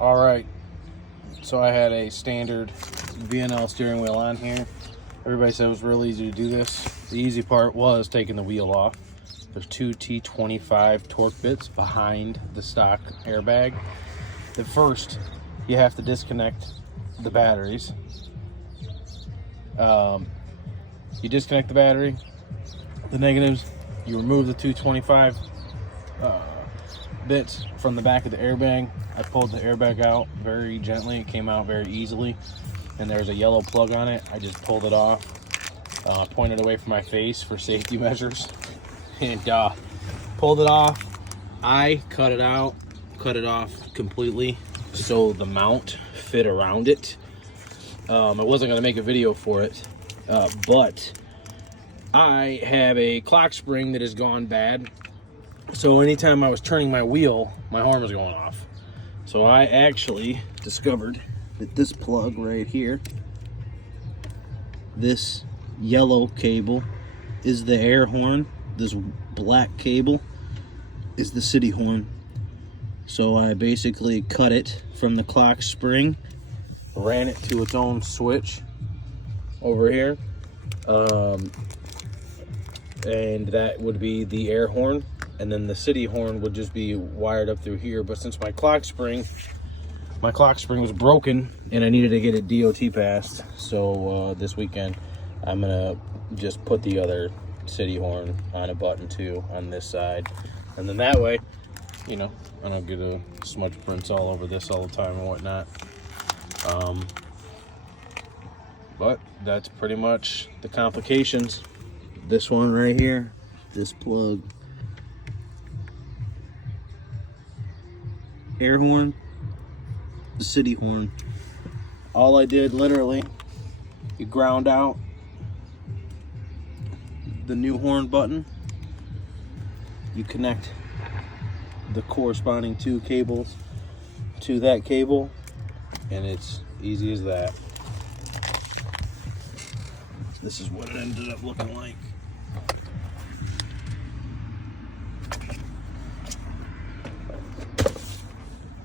All right, so I had a standard VNL steering wheel on here. Everybody said it was real easy to do this. The easy part was taking the wheel off. There's two T25 torque bits behind the stock airbag. At first, you have to disconnect the batteries. You disconnect the battery, the negatives, you remove the 225 bits from the back of the airbag. I pulled the airbag out very gently. It came out very easily. And there's a yellow plug on it. I just pulled it off, pointed away from my face for safety measures, and pulled it off. I cut it off completely so the mount fit around it. I wasn't going to make a video for it, but I have a clock spring that has gone bad. So anytime I was turning my wheel, my horn was going off. So I actually discovered that this plug right here, this yellow cable is the air horn. This black cable is the city horn. So I basically cut it from the clock spring, ran it to its own switch over here, and that would be the air horn, and then the city horn would just be wired up through here. But since my clock spring was broken and I needed to get it DOT passed, so this weekend I'm gonna just put the other city horn on a button too on this side, and then that way, you know, I don't get a smudge prints all over this all the time and whatnot. But that's pretty much the complications. This one right here, this plug, air horn, the city horn. All I did, literally, you ground out the new horn button, you connect the corresponding two cables to that cable, and it's easy as that. This is what it ended up looking like.